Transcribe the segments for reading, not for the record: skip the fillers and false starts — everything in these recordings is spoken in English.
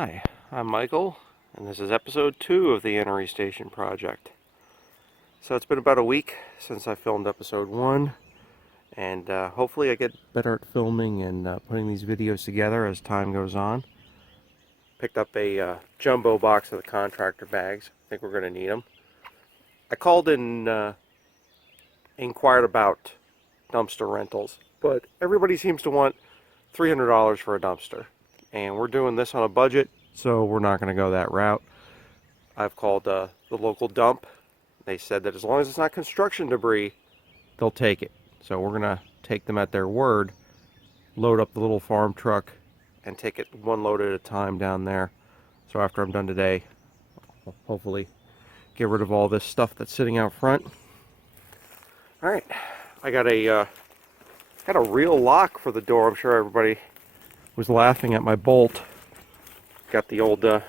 Hi, I'm Michael, and this is episode 2 of the Enoree Station project. So it's been about a week since I filmed episode 1, and hopefully I get better at filming and putting these videos together as time goes on. Picked up a jumbo box of the contractor bags. I think we're going to need them. I called and inquired about dumpster rentals, but everybody seems to want $300 for a dumpster. And we're doing this on a budget, so we're not going to go that route. I've called the local dump. They said that as long as it's not construction debris, they'll take it. So we're going to take them at their word, load up the little farm truck, and take it one load at a time down there. So after I'm done today, I'll hopefully get rid of all this stuff that's sitting out front. All right, I got a real lock for the door. I'm sure everybody was laughing at my bolt. Got the old, got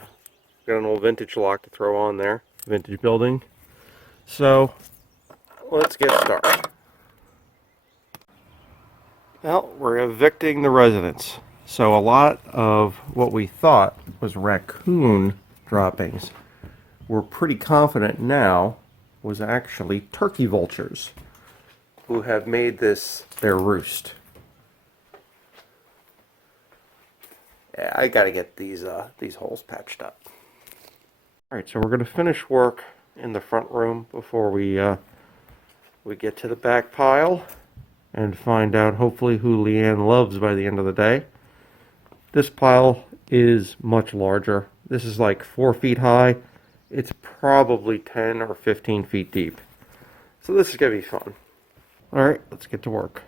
an old vintage lock to throw on there. Vintage building. So let's get started. Well, we're evicting the residents. So a lot of what we thought was raccoon droppings, we're pretty confident now was actually turkey vultures who have made this their roost. Yeah, I gotta get these holes patched up. Alright, so we're gonna finish work in the front room before we get to the back pile and find out hopefully who Leanne loves by the end of the day. This pile is much larger. This is like 4 feet high. It's probably 10 or 15 feet deep. So this is gonna be fun. Alright, let's get to work.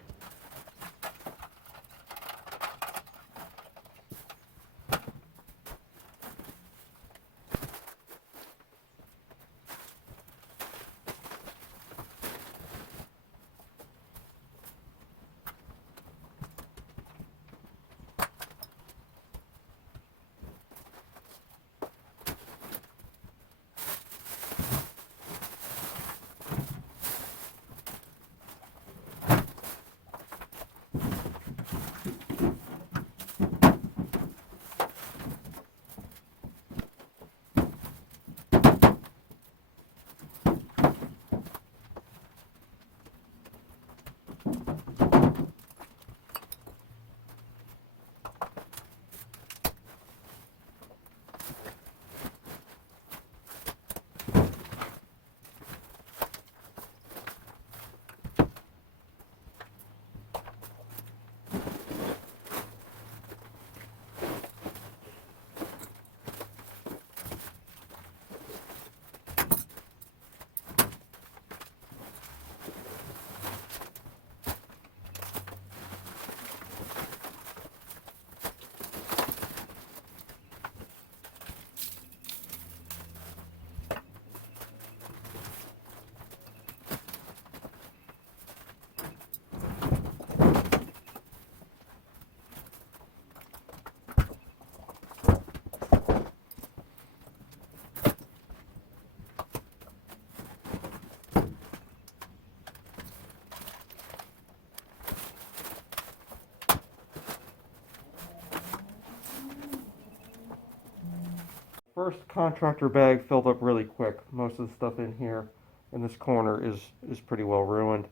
First contractor bag filled up really quick. Most of the stuff in here in this corner is pretty well ruined.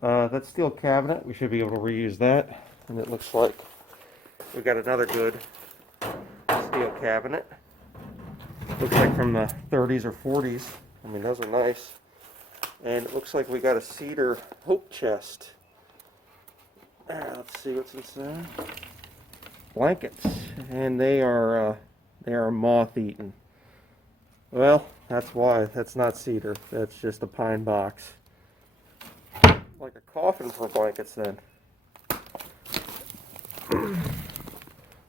That steel cabinet, we should be able to reuse that. And it looks like we've got another good steel cabinet. Looks like from the 30s or 40s. I mean, those are nice. And it looks like we got a cedar hope chest. Let's see what's inside. Blankets, and they are moth-eaten. Well, that's why. That's not cedar. That's just a pine box. Like a coffin for blankets, then.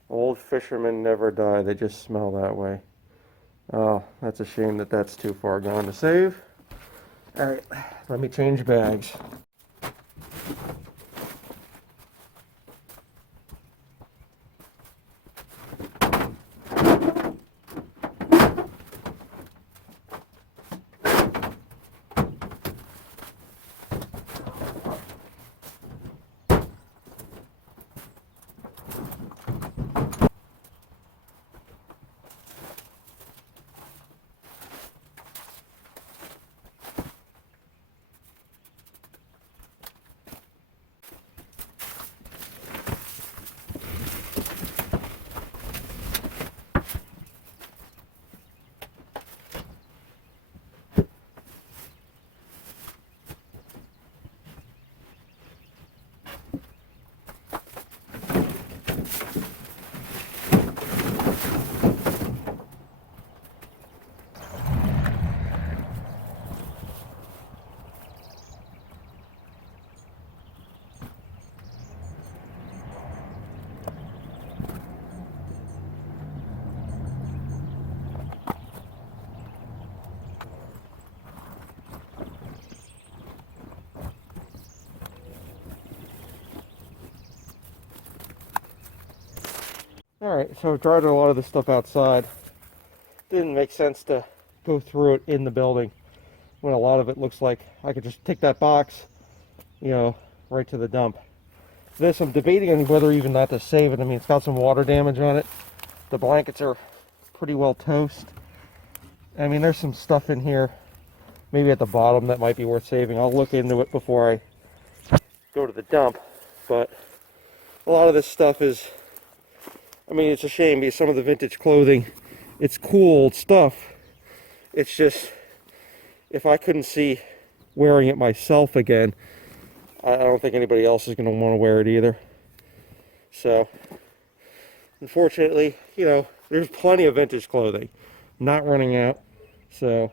Old fishermen never die. They just smell that way. Oh, that's a shame that that's too far gone to save. Alright, let me change bags. Alright, so I've dried a lot of this stuff outside. Didn't make sense to go through it in the building when a lot of it looks like I could just take that box, right to the dump. This, I'm debating on whether even not to save it. I mean, it's got some water damage on it. The blankets are pretty well toast. I mean, there's some stuff in here, maybe at the bottom, that might be worth saving. I'll look into it before I go to the dump. But a lot of this stuff is, I mean, it's a shame because some of the vintage clothing, it's cool old stuff. It's just, if I couldn't see wearing it myself again, I don't think anybody else is going to want to wear it either. So, unfortunately, there's plenty of vintage clothing. Not running out. So,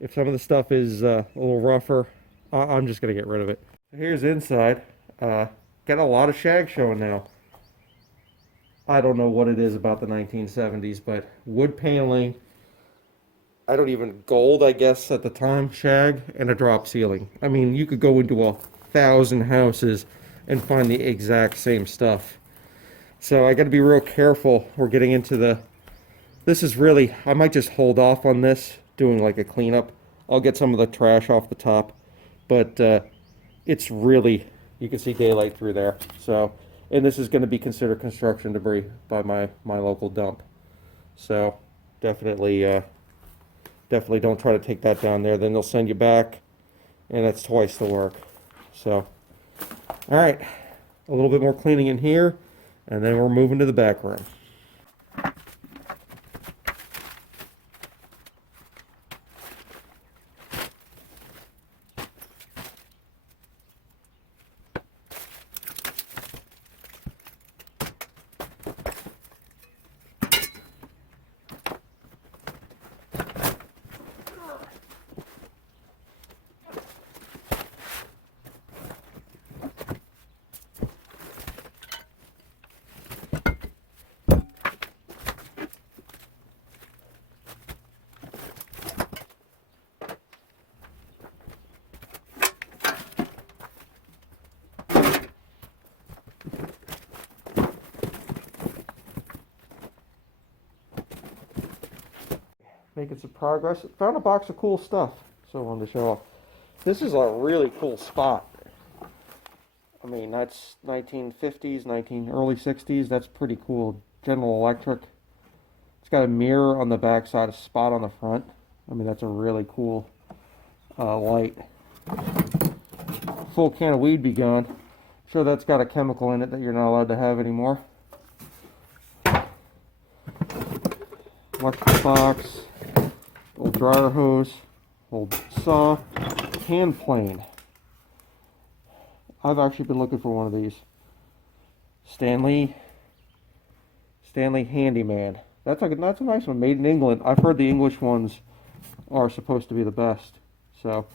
if some of the stuff is a little rougher, I'm just going to get rid of it. Here's inside. Got a lot of shag showing now. I don't know what it is about the 1970s, but wood paneling, gold, I guess, at the time, shag, and a drop ceiling. I mean, you could go into 1,000 houses and find the exact same stuff. So I got to be real careful. We're getting into this is really, I might just hold off on this, doing like a cleanup. I'll get some of the trash off the top, but it's really, you can see daylight through there. So, and this is going to be considered construction debris by my local dump. So definitely don't try to take that down there. Then they'll send you back, and that's twice the work. So, all right, a little bit more cleaning in here, and then we're moving to the back room. Making some progress. Found a box of cool stuff, so I wanted to show off. This is a really cool spot. I mean, that's 1950s, early 60s. That's pretty cool. General Electric. It's got a mirror on the back side, a spot on the front. I mean, that's a really cool light. Full can of weed be gone. Sure, that's got a chemical in it that you're not allowed to have anymore. Electric box. Old dryer hose, old saw, hand plane. I've actually been looking for one of these. Stanley Handyman. That's a nice one, made in England. I've heard the English ones are supposed to be the best. So,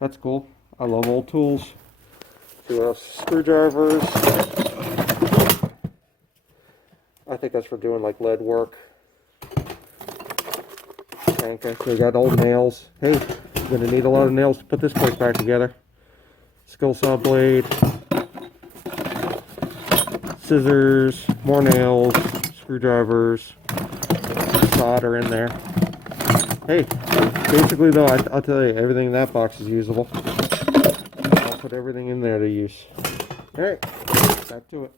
that's cool. I love old tools. See what else? Screwdrivers. I think that's for doing like lead work. Okay, so we got old nails. Hey, I'm gonna need a lot of nails to put this place back together. Skill saw blade, scissors, more nails, screwdrivers, solder in there. Hey, basically though, I'll tell you, everything in that box is usable. I'll put everything in there to use. Alright, back to it.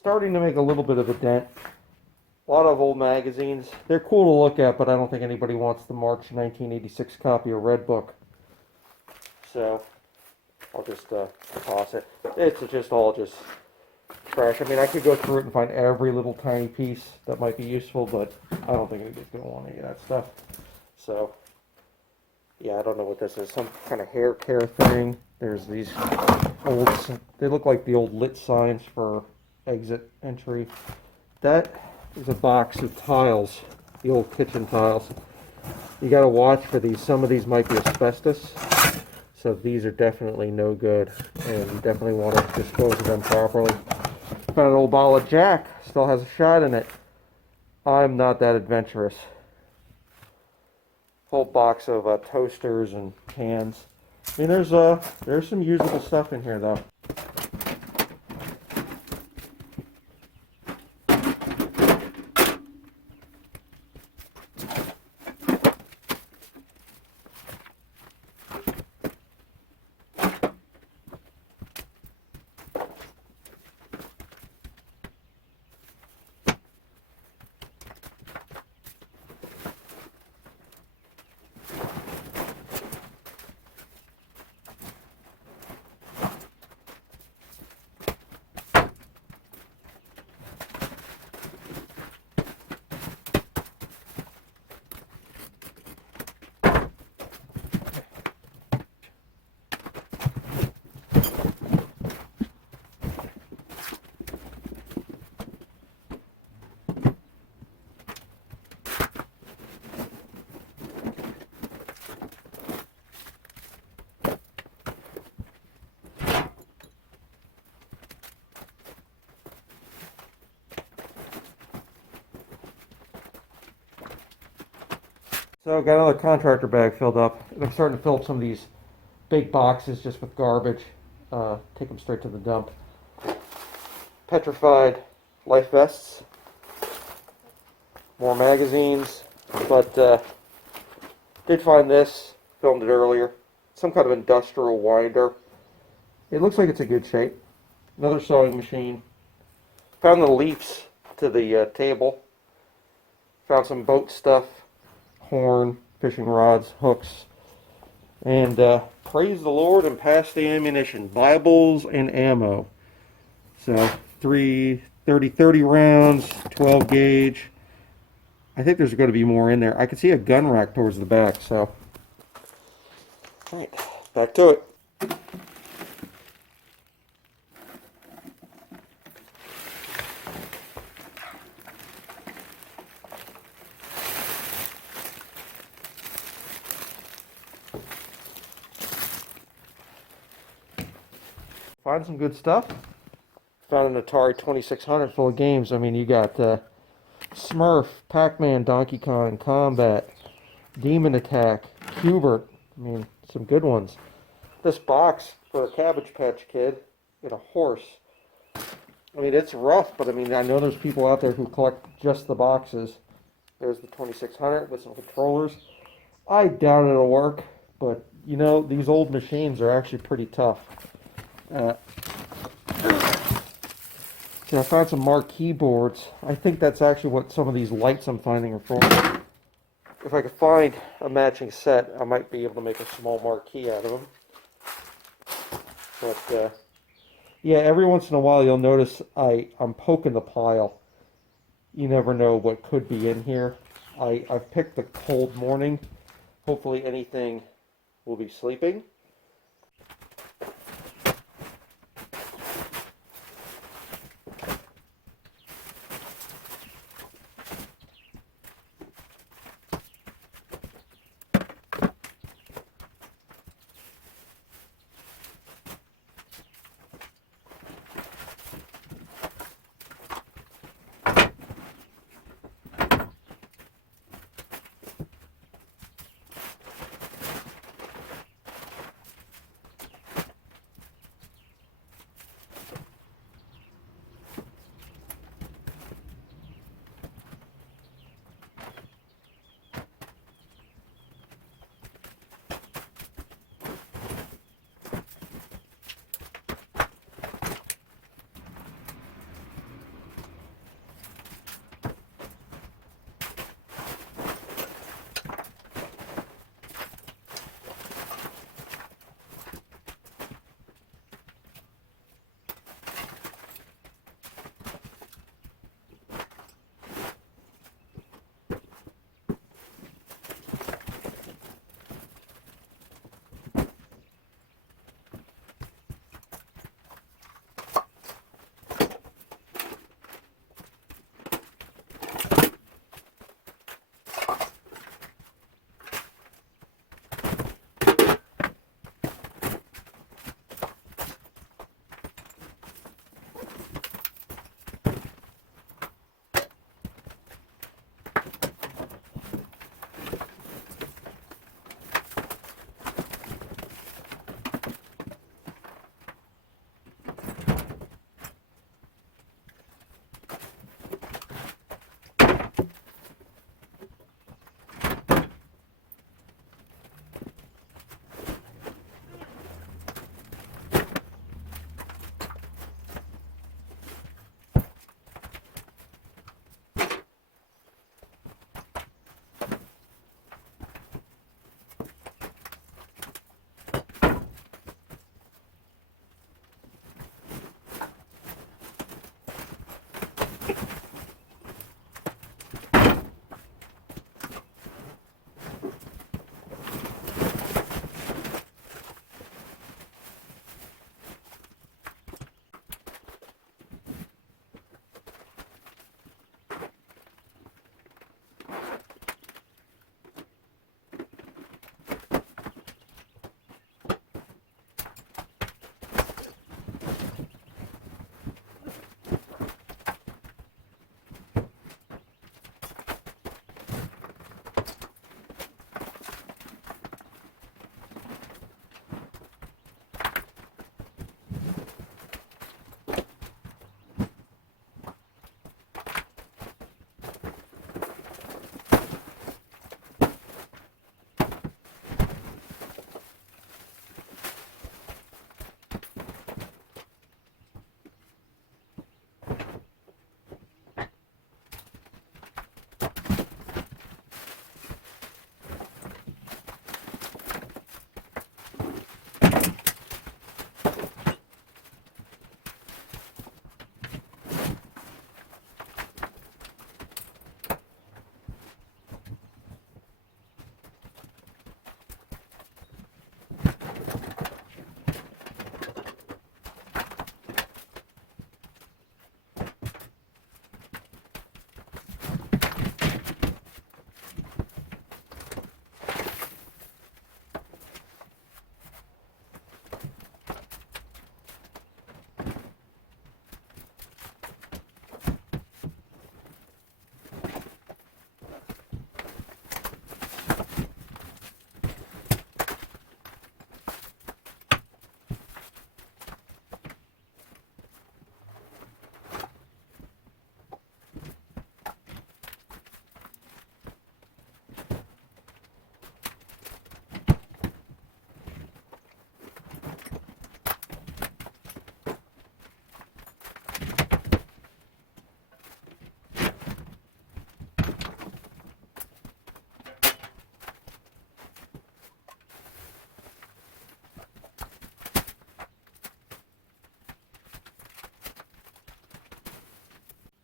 starting to make a little bit of a dent. A lot of old magazines. They're cool to look at, but I don't think anybody wants the March 1986 copy of Red Book. So I'll just toss it. It's just all just trash. I mean, I could go through it and find every little tiny piece that might be useful, but I don't think anybody's going to want any of that stuff. So, yeah, I don't know what this is. Some kind of hair care thing. There's these old, they look like the old lit signs for exit entry. That is a box of tiles, the old kitchen tiles. You got to watch for these. Some of these might be asbestos. So these are definitely no good, and you definitely want to dispose of them properly. Found an old bottle of Jack, still has a shot in it. I'm not that adventurous. Whole box of toasters and cans. I mean, there's some usable stuff in here though. So got another contractor bag filled up, and I'm starting to fill up some of these big boxes just with garbage. Take them straight to the dump. Petrified life vests, more magazines, but did find this, filmed it earlier. Some kind of industrial winder. It looks like it's in good shape. Another sewing machine. Found the leaps to the table. Found some boat stuff. Horn, fishing rods, hooks, and praise the Lord and pass the ammunition, Bibles and ammo. So 30 rounds, 12 gauge. I think there's going to be more in there. I can see a gun rack towards the back. So, all right, back to it. Find some good stuff. Found an Atari 2600 full of games. I mean, you got Smurf, Pac-Man, Donkey Kong, Combat, Demon Attack, Hubert. I mean, some good ones. This box for a Cabbage Patch Kid and a horse. I mean, it's rough, but I mean, I know there's people out there who collect just the boxes. There's the 2600 with some controllers. I doubt it'll work, but you know, these old machines are actually pretty tough. I found some marquee boards. I think that's actually what some of these lights I'm finding are for. If I could find a matching set, I might be able to make a small marquee out of them. But yeah, every once in a while you'll notice I'm poking the pile. You never know what could be in here. I've picked a cold morning. Hopefully anything will be sleeping.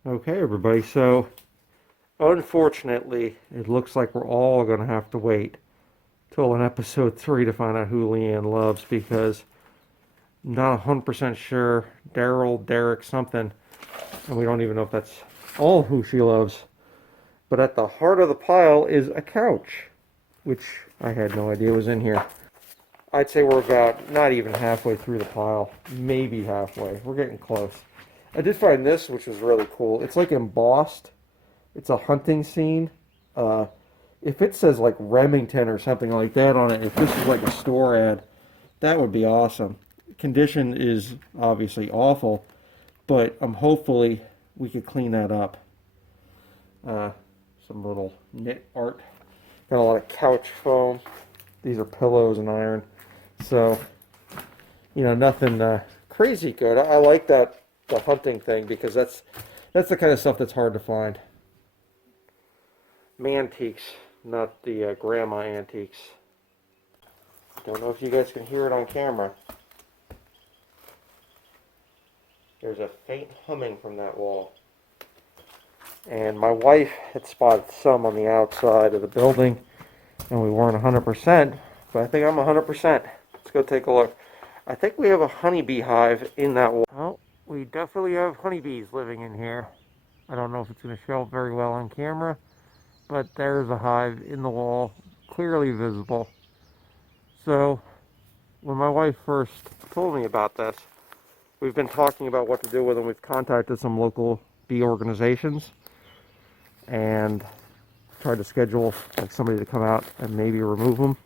Okay, everybody, so unfortunately, it looks like we're all going to have to wait till in episode 3 to find out who Leanne loves, because I'm not 100% sure. Derek, something, and we don't even know if that's all who she loves. But at the heart of the pile is a couch, which I had no idea was in here. I'd say we're about not even halfway through the pile, maybe halfway. We're getting close. I did find this, which was really cool. It's like embossed. It's a hunting scene. If it says like Remington or something like that on it, if this is like a store ad, that would be awesome. Condition is obviously awful, but hopefully we could clean that up. Some little knit art. Got a lot of couch foam. These are pillows and iron. So, you know, nothing crazy good. I like that. The hunting thing, because that's the kind of stuff that's hard to find. Mantiques, not the grandma antiques. Don't know if you guys can hear it on camera. There's a faint humming from that wall. And my wife had spotted some on the outside of the building, and we weren't 100%, but I think I'm 100%. Let's go take a look. I think we have a honeybee hive in that wall. Oh. We definitely have honeybees living in here. I don't know if it's going to show up very well on camera, but there's a hive in the wall, clearly visible. So, when my wife first told me about this, we've been talking about what to do with them. We've contacted some local bee organizations and tried to schedule like somebody to come out and maybe remove them.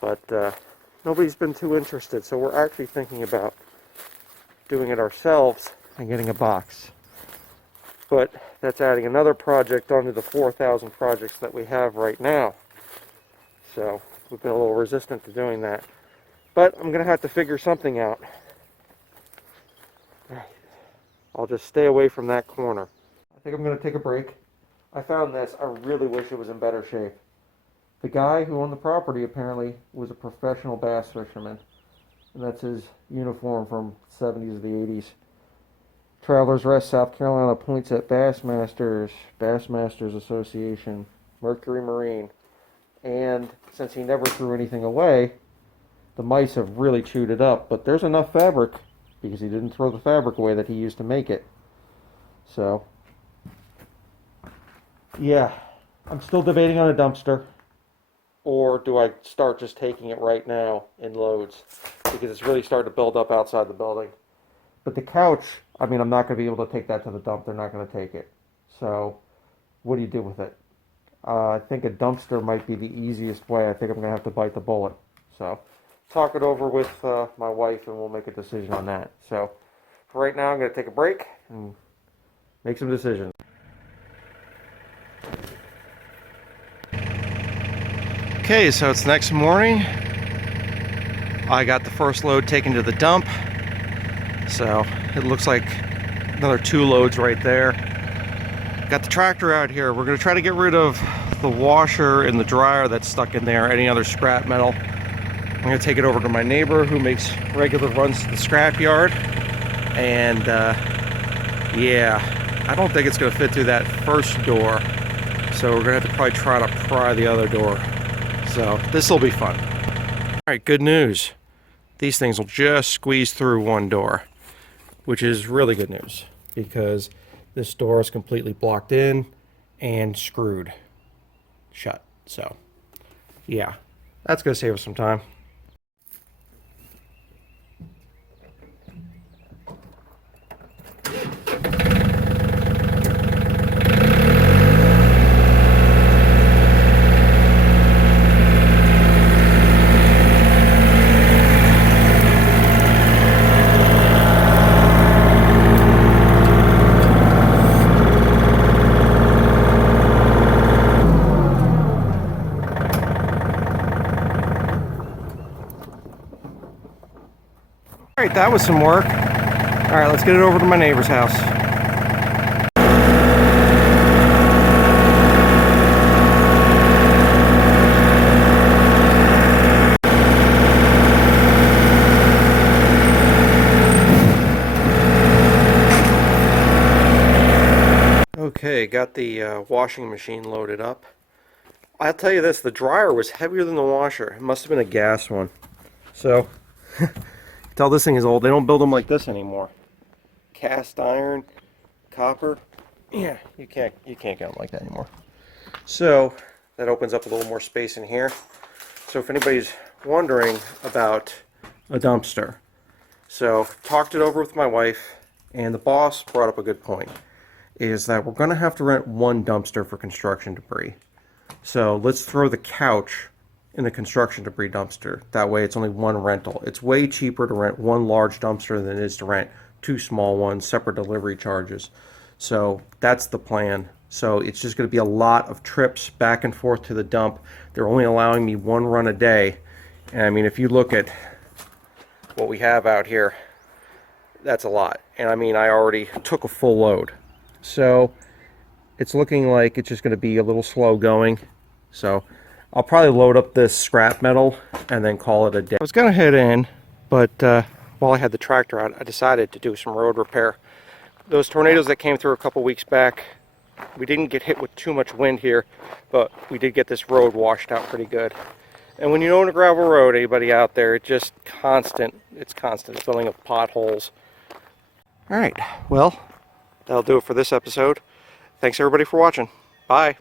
But nobody's been too interested, so we're actually thinking about doing it ourselves and getting a box. But that's adding another project onto the 4,000 projects that we have right now. So we've been a little resistant to doing that. But I'm going to have to figure something out. I'll just stay away from that corner. I think I'm going to take a break. I found this. I really wish it was in better shape. The guy who owned the property apparently was a professional bass fisherman. And that's his uniform from the 70s or the 80s. Travelers Rest, South Carolina, points at Bassmasters Association, Mercury Marine. And since he never threw anything away, the mice have really chewed it up. But there's enough fabric, because he didn't throw the fabric away that he used to make it. So, yeah, I'm still debating on a dumpster. Or do I start just taking it right now in loads? Because it's really starting to build up outside the building. But the couch, I mean, I'm not going to be able to take that to the dump. They're not going to take it. So, what do you do with it? I think a dumpster might be the easiest way. I think I'm going to have to bite the bullet. So, talk it over with my wife and we'll make a decision on that. So, for right now, I'm going to take a break and make some decisions. Okay, so it's next morning. I got the first load taken to the dump. So it looks like another 2 loads right there. Got the tractor out here. We're going to try to get rid of the washer and the dryer that's stuck in there, any other scrap metal. I'm going to take it over to my neighbor who makes regular runs to the scrap yard. And yeah, I don't think it's going to fit through that first door. So we're going to have to probably try to pry the other door. So this will be fun. All right, good news. These things will just squeeze through one door, which is really good news because this door is completely blocked in and screwed shut. So yeah, that's going to save us some time. All right, that was some work. All right, let's get it over to my neighbor's house. Okay, got the washing machine loaded up. I'll tell you this, the dryer was heavier than the washer. It must have been a gas one. So, tell this thing is old. They don't build them like this anymore. Cast iron, copper. Yeah, you can't get them like that anymore. So, that opens up a little more space in here. So if anybody's wondering about a dumpster. So, talked it over with my wife, and the boss brought up a good point. Is that we're going to have to rent one dumpster for construction debris. So let's throw the couch in the construction debris dumpster. That way it's only one rental. It's way cheaper to rent one large dumpster than it is to rent two small ones, separate delivery charges. So that's the plan. So it's just going to be a lot of trips back and forth to the dump. They're only allowing me one run a day. And I mean, if you look at what we have out here, that's a lot. And I mean, I already took a full load. So it's looking like it's just going to be a little slow going. So I'll probably load up this scrap metal and then call it a day. I was going to head in, but while I had the tractor out, I decided to do some road repair. Those tornadoes that came through a couple weeks back, we didn't get hit with too much wind here, but we did get this road washed out pretty good. And when you own a gravel road, anybody out there, it's just constant. It's constant filling of potholes. All right, well, that'll do it for this episode. Thanks everybody for watching. Bye.